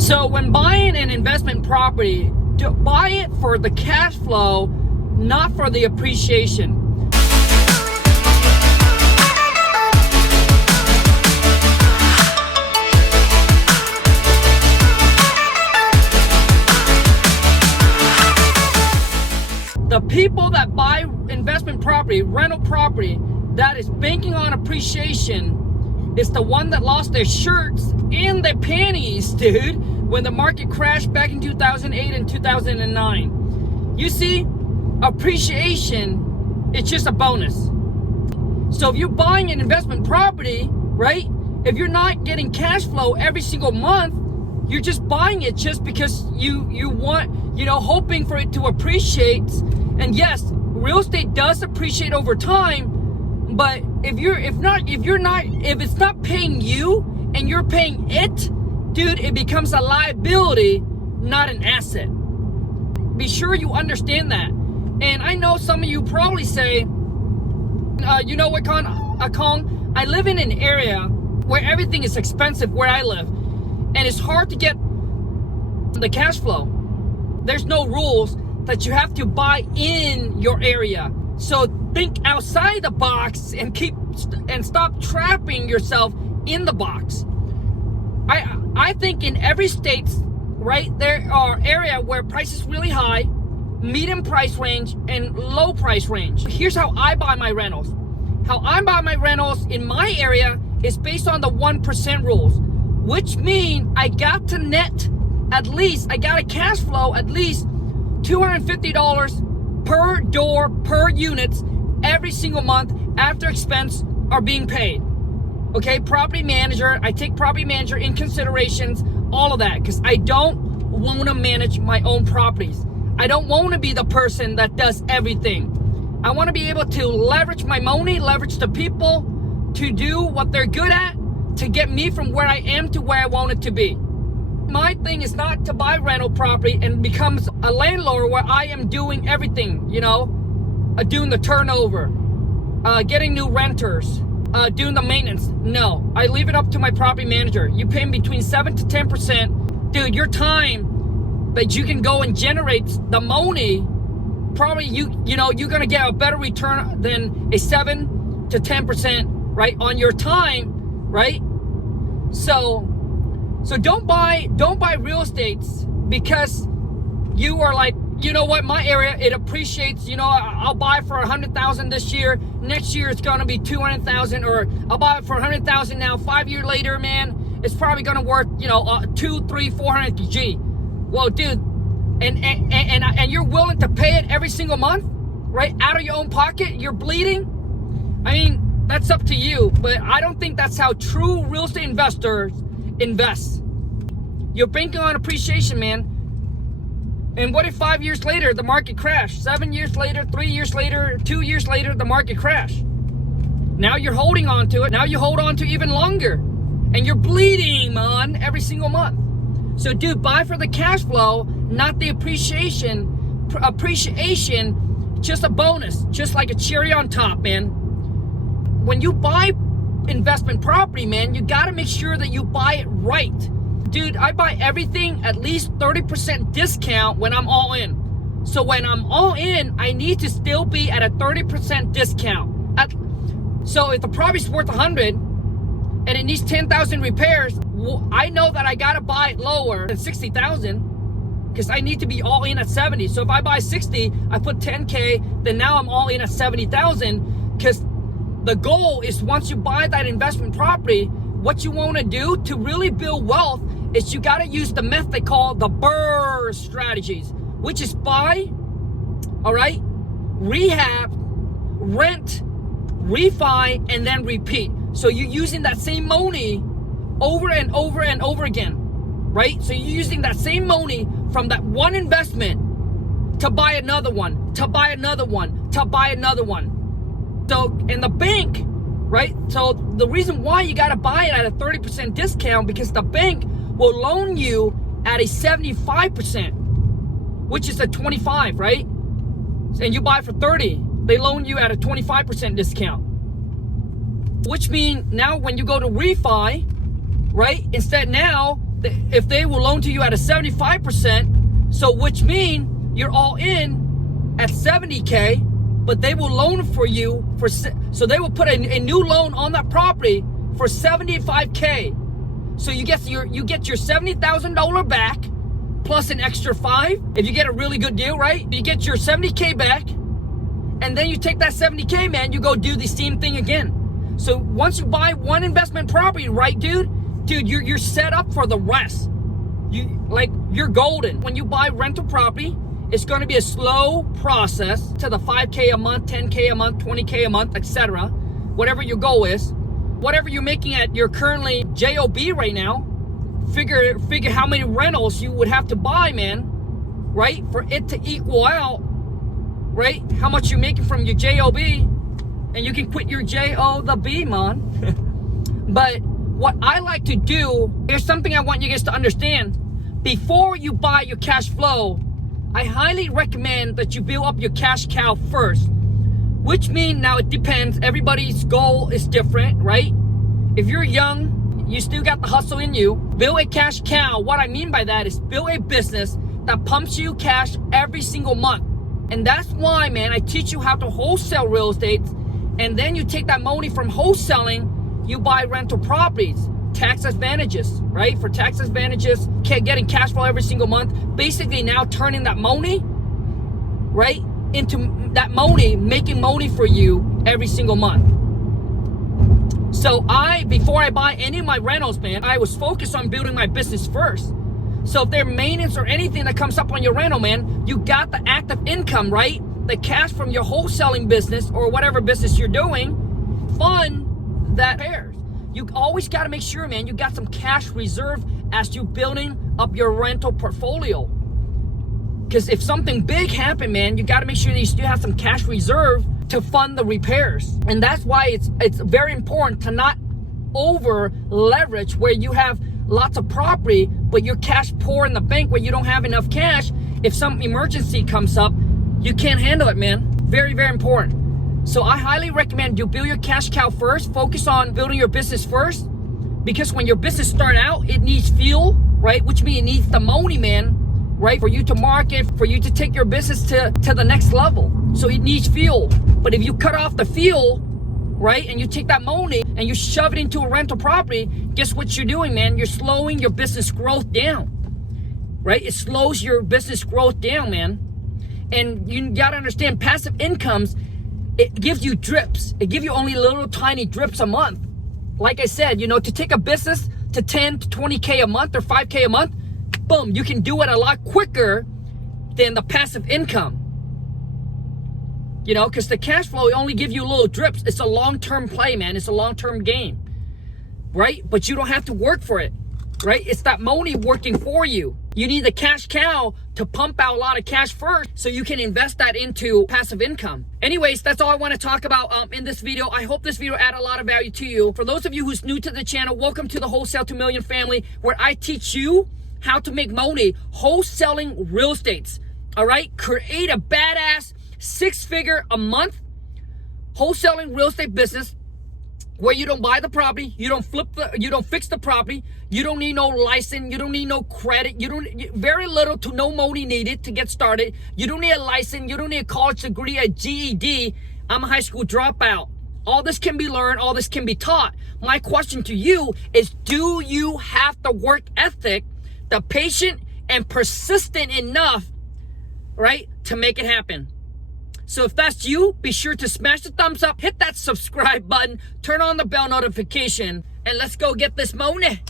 So when buying an investment property, buy it for the cash flow, not for the appreciation. The people that buy investment property, rental property, that is banking on appreciation is the one that lost their shirts and their panties, dude, when the market crashed back in 2008 and 2009. You see, appreciation, it's just a bonus. So if you're buying an investment property, right, if you're not getting cash flow every single month, you're just buying it just because you want, hoping for it to appreciate. And yes, real estate does appreciate over time, but if it's not paying you and you're paying it, dude, it becomes a liability, not an asset. Be sure you understand that. And I know some of you probably say, you know what, Kong? I live in an area where everything is expensive where I live, and it's hard to get the cash flow. There's no rules that you have to buy in your area. So think outside the box and stop trapping yourself in the box. I think in every state, right, there are areas where price is really high, medium price range, and low price range. Here's how I buy my rentals. How I buy my rentals in my area is based on the 1% rules, which mean I got to cash flow at least $250 per door, per unit, every single month after expense are being paid. Okay, property manager, I take property manager in considerations, all of that, because I don't want to manage my own properties. I don't want to be the person that does everything. I want to be able to leverage my money, leverage the people to do what they're good at, to get me from where I am to where I want it to be. My thing is not to buy rental property and become a landlord where I am doing everything, doing the turnover, getting new renters, doing the maintenance. No, I leave it up to my property manager. You pay me between 7 to 10%. Dude, your time that you can go and generate the money, probably you're gonna get a better return than a 7 to 10%, right, on your time, right? So don't buy real estate because you are like, you know what, my area, it appreciates, I'll buy for 100,000 this year. Next year it's gonna be 200,000, or I'll buy it for 100,000 now. 5 years later, man, it's probably gonna worth, 2, 3, 400 G. Well, dude, and you're willing to pay it every single month, right, out of your own pocket. You're bleeding. I mean, that's up to you, but I don't think that's how true real estate investors invest. You're banking on appreciation, man. And what if 5 years later the market crashed? 7 years later, 3 years later, 2 years later, the market crashed. Now you're holding on to it. Now you hold on to even longer, and you're bleeding, man, every single month. So, dude, buy for the cash flow, not the appreciation. Appreciation, just a bonus, just like a cherry on top, man. When you buy investment property, man, you got to make sure that you buy it right. Dude, I buy everything at least 30% discount when I'm all in. So when I'm all in, I need to still be at a 30% discount. So if the property's worth 100 and it needs 10,000 repairs, I know that I got to buy it lower than 60,000 because I need to be all in at 70. So if I buy 60, I put 10K, then now I'm all in at 70,000, because the goal is, once you buy that investment property, what you want to do to really build wealth is you got to use the method they call the BRRRR strategies, which is buy, all right, rehab, rent, refi, and then repeat. So you're using that same money over and over and over again, right? So you're using that same money from that one investment to buy another one, to buy another one, to buy another one. So in the bank, right? So the reason why you got to buy it at a 30% discount, because the bank will loan you at a 75%, which is a 25, right? And you buy for 30, they loan you at a 25% discount. Which means now when you go to refi, right? Instead now if they will loan to you at a 75%, so which mean you're all in at 70K, but they will loan for you so they will put a new loan on that property for 75K. So you get your $70,000 back plus an extra 5 if you get a really good deal, right? You get your 70K back, and then you take that 70K, man, you go do the same thing again. So once you buy one investment property, right, dude, you're set up for the rest. You're golden. When you buy rental property, it's going to be a slow process to the 5K a month, 10K a month, 20K a month, etc. Whatever your goal is, whatever you're making at your currently job right now, figure how many rentals you would have to buy, man, right, for it to equal out, right, how much you're making from your job, and you can quit your job, man. But what I like to do, here's something I want you guys to understand. Before you buy your cash flow, I highly recommend that you build up your cash cow first. Which means, now it depends, everybody's goal is different, right? If you're young, you still got the hustle in you, build a cash cow. What I mean by that is build a business that pumps you cash every single month. And that's why, man, I teach you how to wholesale real estate, and then you take that money from wholesaling, you buy rental properties. Tax advantages, right? For tax advantages, getting cash flow every single month, basically now turning that money, right, into that money, making money for you every single month. So before I buy any of my rentals, man, I was focused on building my business first. So if there's maintenance or anything that comes up on your rental, man, you got the active income, right? The cash from your wholesaling business or whatever business you're doing, fund that repairs. You always got to make sure, man, you got some cash reserve as you building up your rental portfolio. Because if something big happened, man, you got to make sure that you still have some cash reserve to fund the repairs. And that's why it's very important to not over leverage where you have lots of property, but your cash poor in the bank where you don't have enough cash. If some emergency comes up, you can't handle it, man. Very, very important. So I highly recommend you build your cash cow first. Focus on building your business first, because when your business start out, it needs fuel, right? Which means it needs the money, man, right? For you to market, for you to take your business to the next level. So it needs fuel. But if you cut off the fuel, right, and you take that money and you shove it into a rental property, guess what you're doing, man? You're slowing your business growth down, right? It slows your business growth down, man. And you gotta understand, passive incomes, it gives you drips. It gives you only little tiny drips a month. Like I said, you know, to take a business to 10 to 20K a month or 5K a month, boom, you can do it a lot quicker than the passive income. You know, because the cash flow only gives you little drips. It's a long-term play, man. It's a long-term game, right? But you don't have to work for it, right? It's that money working for you. You need the cash cow to pump out a lot of cash first so you can invest that into passive income. Anyways, that's all I want to talk about in this video. I hope this video added a lot of value to you. For those of you who's new to the channel, welcome to the Wholesale to Million family, where I teach you how to make money wholesaling real estates. All right? Create a badass 6-figure a month wholesaling real estate business where you don't buy the property, you don't fix the property, you don't need no license, you don't need no credit, very little to no money needed to get started. You don't need a license, you don't need a college degree, a GED. I'm a high school dropout. All this can be learned, all this can be taught. My question to you is, do you have the work ethic, the patient and persistent enough, right, to make it happen? So if that's you, be sure to smash the thumbs up, hit that subscribe button, turn on the bell notification, and let's go get this money.